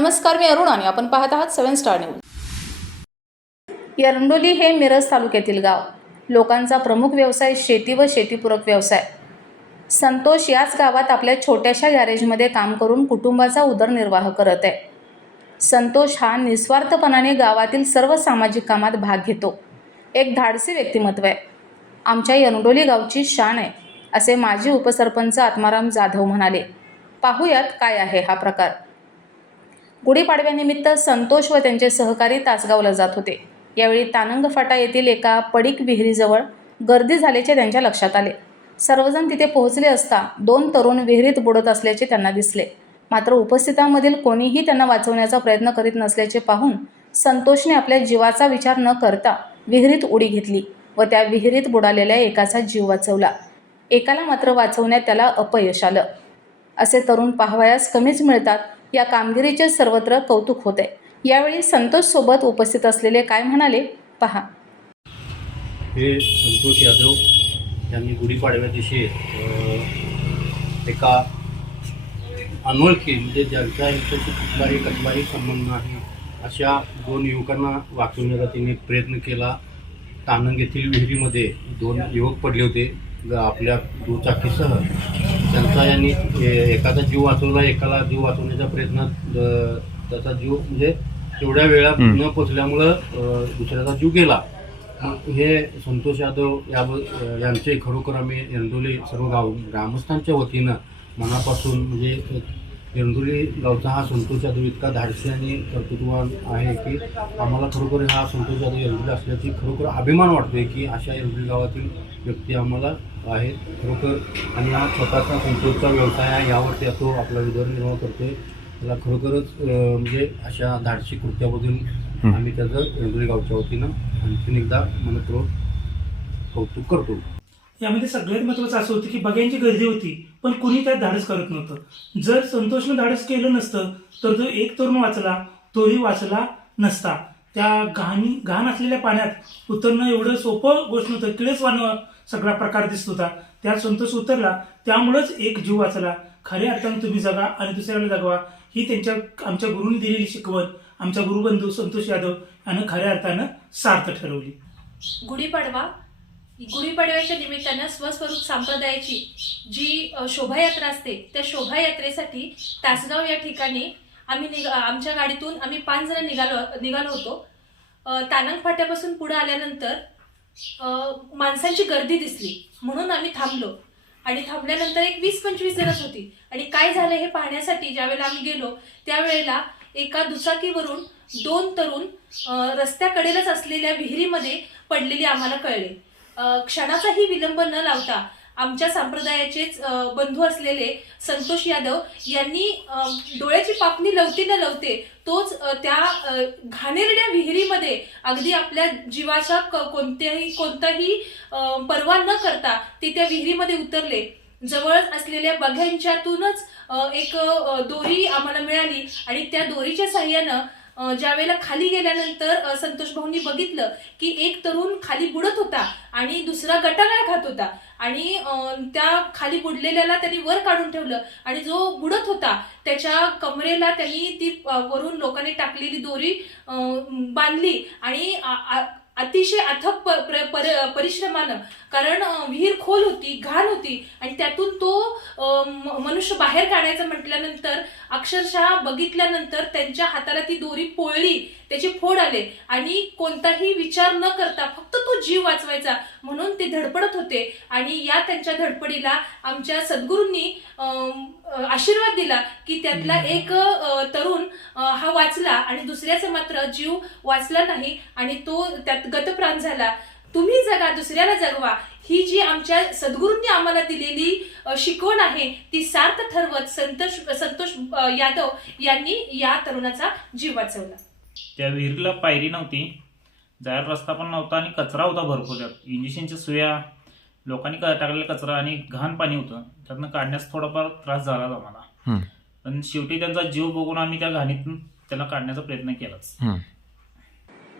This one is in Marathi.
नमस्कार मी अरुण आणि आपण पाहत आहात सेवन स्टार न्यूज. एरंडोली हे मिरज तालुक्यातील गाव. लोकांचा प्रमुख व्यवसाय शेती व शेतीपूरक व्यवसाय. संतोष याच गावात आपल्या छोट्याशा गॅरेजमध्ये काम करून कुटुंबाचा उदरनिर्वाह करत आहे. संतोष हा निस्वार्थपणाने गावातील सर्व सामाजिक कामात भाग घेतो. एक धाडसी व्यक्तिमत्व आहे. आमच्या एरंडोली गावची शान आहे असे माजी उपसरपंच आत्माराम जाधव म्हणाले. पाहूयात काय आहे हा प्रकार. गुढीपाडव्यानिमित्त संतोष व त्यांचे सहकारी तासगावला जात होते. यावेळी तानंग फाटा येथील एका पडीक विहिरीजवळ गर्दी झाल्याचे त्यांच्या लक्षात आले. सर्वजण तिथे पोहोचले असता दोन तरुण विहिरीत बुडत असल्याचे त्यांना दिसले. मात्र उपस्थितांमधील कोणीही त्यांना वाचवण्याचा प्रयत्न करीत नसल्याचे पाहून संतोषने आपल्या जीवाचा विचार न करता विहिरीत उडी घेतली व त्या विहिरीत बुडालेल्या एकाचा जीव वाचवला. एकाला मात्र वाचवण्यात त्याला अपयश आलं. असे तरुण पाहावयास कमीच मिळतात या कामगिरीचे सर्वत्र कौतुक होते. यावेळी संतोष सोबत उपस्थित असलेले काय म्हणाले? पहा. हे संतोष यादव यांनी गुढीपाडव्या दिवशी एका अनोळखी म्हणजे ज्यांच्या यांच्याशी कुठलाही कसलाही संबंध नाही अशा दोन युवकांना वाचवण्याचा तिने प्रयत्न केला. तानंग येथील विहिरीमध्ये दोन युवक पडले होते आपल्या दुचाकीसह. त्यांचा यांनी एकाचा जीव वाचवला एकाला जीव वाचवण्याच्या प्रयत्नात अ, त्याचा जीव म्हणजे तेवढ्या हम्म. न पोचल्यामुळं दुसऱ्याचा जीव गेला हे संतोष यादव या यांचे खरोखर आम्ही एरंडोली सर्व गाव ग्रामस्थांच्या वतीनं मनापासून म्हणजे एरंडोली गावचा हा संतोष यादव इतका धाडसी आणि कर्तृत्ववान आहे की आम्हाला खरोखर हा संतोष यादव एरंडोली असल्याची खरोखर अभिमान वाटतोय की अशा एरंडोली गावातील व्यक्ती आम्हाला आहेत खरोखर आणि हा स्वतःचा संतोषचा व्यवसाय आहे. यावरती तो आपला उदरनिर्वाह करतोय. त्याला खरोखरच म्हणजे अशा धाडसी हं. आम्ही त्याचं एरंडोली गावच्या वतीनं आणखीन एकदा मनपूर्वक कौतुक करतो. यामध्ये सगळ्यात महत्वाचं असं होतं की बघ्यांची गर्दी होती पण कुणी त्यात धाडस करत नव्हतं. जर संतोषनं धाडस केलं नसतं तर जो एक तरुण वाचला तोही वाचला नसता. त्या घाणी घाण असलेल्या पाण्यात उतरणं एवढं सोपं गोष्ट नव्हतं. किळसवानं सगळा प्रकार दिसत होता. त्यात संतोष उतरला त्यामुळंच एक जीव वाचला. खऱ्या अर्थानं तुम्ही जगा आणि दुसऱ्याला जगवा. ही त्यांच्या आमच्या गुरुंनी दिलेली शिकवण. आमच्या गुरुबंधू संतोष यादव यानं खऱ्या अर्थानं सार्थ ठरवली. गुढीपाडवा गुढीपाडव्याच्या निमित्तानं स्वस्वरूप संप्रदायाची जी शोभायात्रा असते त्या शोभायात्रेसाठी तासगाव या ठिकाणी आम्ही निघ आमच्या गाडीतून आम्ही पाच जण निघालो निघालो होतो. तानंग फाट्यापासून पुढे आल्यानंतर माणसांची गर्दी दिसली म्हणून आम्ही थांबलो. आणि थांबल्यानंतर एक वीस पंचवीस जणच होती. आणि काय झालं हे पाहण्यासाठी ज्यावेळेला आम्ही गेलो त्यावेळेला एका दुचाकीवरून दोन तरुण रस्त्याकडेलाच असलेल्या विहिरीमध्ये पडलेली आम्हाला कळले. क्षणाचाही विलंब न लावता आमच्या संप्रदायाचेच बंधू असलेले संतोष यादव यांनी डोळ्याची पापणी लवते न लवते तोच त्या घाणेरड्या विहिरीमध्ये अगदी आपल्या जीवाचा क- कोणत्याही कोणताही पर्वा न करता ते त्या विहिरीमध्ये उतरले. जवळच असलेल्या बघ्यांच्यातूनच एक दोरी आम्हाला मिळाली आणि त्या दोरीच्या साह्यानं ज्यावेळेला खाली गेल्यानंतर संतोष भाऊंनी बघितलं की एक तरुण खाली बुडत होता आणि दुसरा गटागाळ खात होता. आणि त्या खाली बुडलेल्याला त्यांनी वर काढून ठेवलं आणि जो बुडत होता त्याच्या कमरेला त्यांनी ती वरून लोकांनी टाकलेली दोरी बांधली आणि आ- अतिशय अथक प्र- पर- परिश्रमानं. कारण विहीर खोल होती घाण होती आणि त्यातून तो मनुष्य बाहेर काढायचं म्हटल्यानंतर अक्षरशः बघितल्यानंतर त्यांच्या हाताला ती दोरी पोळली त्याचे फोड आले. आणि कोणताही विचार न करता फक्त तो जीव वाचवायचा. म्हणून ते धडपडत होते. आणि या त्यांच्या धडपडीला आमच्या सद्गुरूंनी आशीर्वाद दिला की त्यातला एक तरुण हा वाचला. आणि दुसऱ्याचा मात्र जीव वाचला नाही. आणि तो त्यात गतप्राण झाला. तुम्ही जगा दुसऱ्याला जगवा. ही जी आमच्या सद्गुरूंनी आम्हाला दिलेली शिकवण आहे ती सार्थ ठरवत संतोष संतोष यादव यांनी या तरुणाचा जीव वाचवला. त्या विहिरीला पायरी नव्हती. जायला रस्ता पण नव्हता आणि कचरा होता भरपूर. त्यात इंजेक्शनच्या सुया लोकांनी टाकलेला कचरा आणि घाण पाणी होतं. त्यातनं काढण्यास थोडाफार त्रास झालाच आम्हाला. पण शेवटी त्यांचा जीव बघून आम्ही त्या घाणीतून त्याला काढण्याचा प्रयत्न केलाच.